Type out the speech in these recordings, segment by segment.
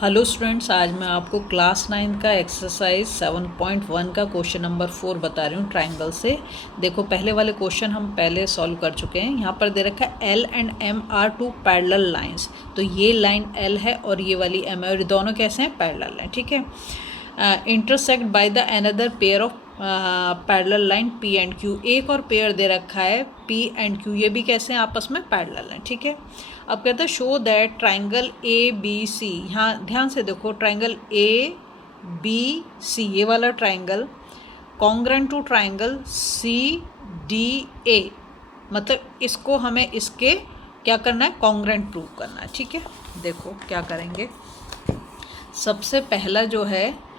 Hello students, आज मैं आपको क्लास 9 का एक्सरसाइज 7.1 का क्वेश्चन नंबर 4 बता रही हूँ ट्राइंगल से। देखो, पहले वाले क्वेश्चन हम पहले सॉल्व कर चुके हैं। यहाँ पर दे रखा है L and M are two parallel lines. तो ये लाइन एल है और ये वाली एम है और दोनों कैसे हैं? पैरेलल हैं, ठीक है। Intersect by the another pair of parallel line P and Q. एक और पेयर दे रखा है पी एंड क्यू, ये भी कैसे हैं? आपस में पैरेलल हैं, ठीक है। अब कहते हैं show that triangle A B C. यहाँ ध्यान से देखो, ट्राइंगल ए बी सी, ये वाला triangle congruent to triangle C D A, मतलब इसको हमें इसके क्या करना है? कॉन्ग्रेंट प्रूव करना है, ठीक है। देखो क्या करेंगे। सबसे पहला जो है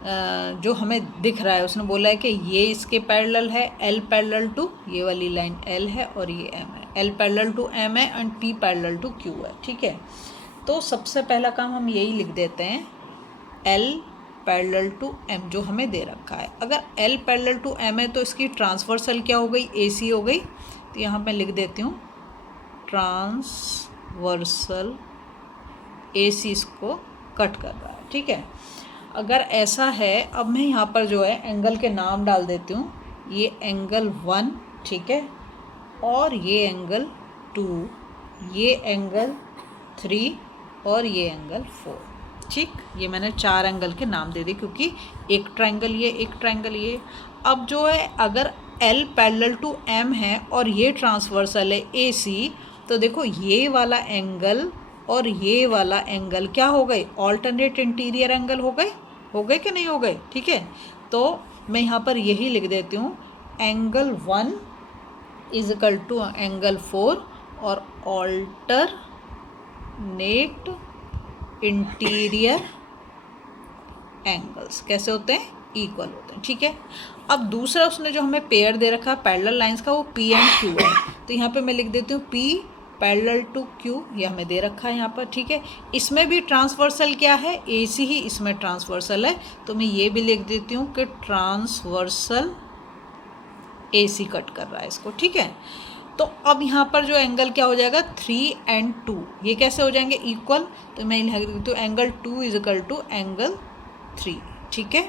जो हमें दिख रहा है, उसने बोला है कि ये इसके पैरेलल है, एल पैरेलल टू ये वाली लाइन एल है और ये एम है। एल पैरेलल टू एम है and P parallel to Q है, ठीक है। तो सबसे पहला काम हम यही लिख देते हैं, एल पैरेलल टू एम जो हमें दे रखा है। अगर एल पैरेलल टू एम है तो इसकी ट्रांसवर्सल क्या हो गई? ए सी हो गई। तो यहाँ मैं लिख देती हूँ ट्रांसवर्सल ए सी इसको कट कर रहा है, ठीक है। अगर ऐसा है, अब मैं यहाँ पर जो है एंगल के नाम डाल देती हूँ। ये एंगल 1, ठीक है, और ये एंगल 2, ये एंगल 3 और ये एंगल 4, ठीक। ये मैंने 4 एंगल के नाम दे दिए क्योंकि एक ट्रायंगल ये, एक ट्रायंगल ये। अब जो है, अगर एल पैरेलल टू एम है और ये ट्रांसवर्सल है ए सी, तो देखो ये वाला एंगल और ये वाला एंगल क्या हो गए? ऑल्टरनेट इंटीरियर एंगल हो गए कि नहीं हो गए? ठीक है। तो मैं यहाँ पर यही लिख देती हूँ, angle 1 is equal to angle 4 और ऑल्टरनेट इंटीरियर एंगल्स कैसे होते हैं? इक्वल होते हैं, ठीक है। अब दूसरा उसने जो हमें पेयर दे रखा है पैरेलल लाइंस का, वो पी एंड क्यू है। तो यहाँ पे मैं लिख देती हूँ पी पैरेलल टू क्यू, ये हमें दे रखा है यहाँ पर, ठीक है। इसमें भी ट्रांसवर्सल क्या है? ए सी ही इसमें ट्रांसवर्सल है। तो मैं ये भी लिख देती हूँ कि ट्रांसवर्सल ए सी कट कर रहा है इसको, ठीक है। तो अब यहाँ पर जो एंगल क्या हो जाएगा? 3 एंड 2, ये कैसे हो जाएंगे? इक्वल। तो मैं लिख देती हूँ angle 2 is equal to angle 3, ठीक है।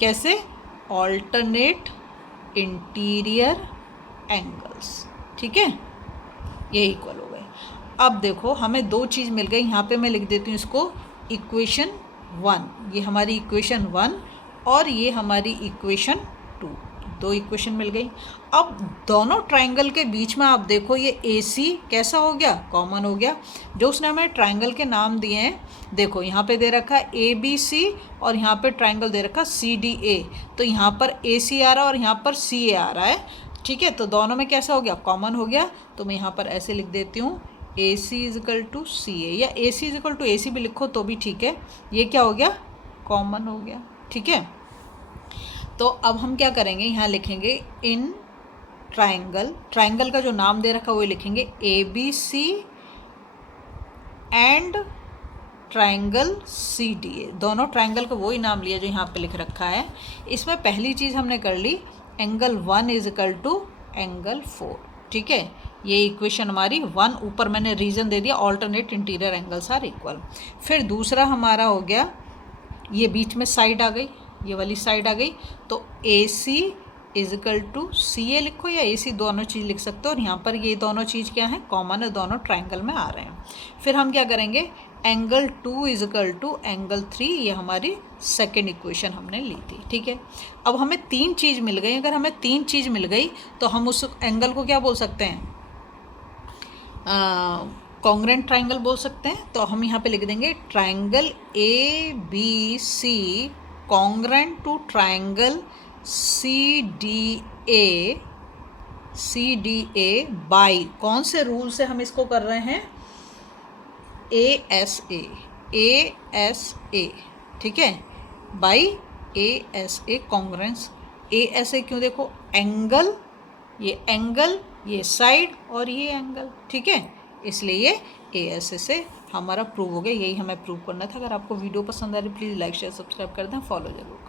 कैसे? ऑल्टरनेट इंटीरियर एंगल्स, ठीक है, ये इक्वल हो गए। अब देखो, हमें दो चीज़ मिल गई। यहाँ पे मैं लिख देती हूँ इसको इक्वेशन 1, ये हमारी इक्वेशन 1 और ये हमारी इक्वेशन 2, दो इक्वेशन मिल गई। अब दोनों ट्रायंगल के बीच में आप देखो, ये ए सी कैसा हो गया? कॉमन हो गया। जो उसने हमें ट्रायंगल के नाम दिए हैं, देखो यहाँ पे दे रखा है ए बी सी और यहाँ पे ट्रायंगल दे रखा है सी डी ए। तो यहाँ पर ए सी आ रहा है और यहाँ पर सी ए आ रहा है, ठीक है। तो दोनों में कैसा हो गया? कॉमन हो गया। तो मैं यहाँ पर ऐसे लिख देती हूँ, ए सी इज इक्वल टू सी ए, या ए सी इज इक्वल टू ए सी भी लिखो तो भी ठीक है। ये क्या हो गया? कॉमन हो गया, ठीक है। तो अब हम क्या करेंगे, यहाँ लिखेंगे इन ट्राइंगल, ट्राइंगल का जो नाम दे रखा है वो लिखेंगे A B C and triangle C D A. दोनों ट्राइंगल का वही नाम लिया जो यहाँ पे लिख रखा है। इसमें पहली चीज़ हमने कर ली, angle 1 is equal to angle 4, ठीक है। ये इक्वेशन हमारी 1, ऊपर मैंने रीजन दे दिया, alternate interior angles are equal. फिर दूसरा हमारा हो गया, ये बीच में साइड आ गई, ये वाली साइड आ गई। तो ए सी इज इक्वल टू सी ए लिखो या ए सी, दोनों चीज़ लिख सकते हो। और यहाँ पर ये दोनों चीज़ क्या है? कॉमन है, दोनों ट्राइंगल में आ रहे हैं। फिर हम क्या करेंगे, angle 2 is equal to angle 3, ये हमारी सेकेंड इक्वेशन हमने ली थी, ठीक है। अब हमें 3 चीज़ मिल गई। अगर हमें 3 चीज़ मिल गई तो हम उस एंगल को क्या बोल सकते हैं? कॉन्ग्रेंट ट्राइंगल बोल सकते हैं। तो हम यहाँ पे लिख देंगे triangle A B C congruent to triangle C D A by, कौन से रूल से हम इसको कर रहे हैं? ए एस ए, ठीक है, by A S A congruence. A S A क्यों? देखो एंगल, ये साइड और ये एंगल, ठीक है, इसलिए ये ए एस ए से हमारा प्रूव हो गया। यही हमें प्रूव करना था। अगर आपको वीडियो पसंद आ रही, प्लीज़ लाइक शेयर सब्सक्राइब कर दें, फॉलो जरूर करें।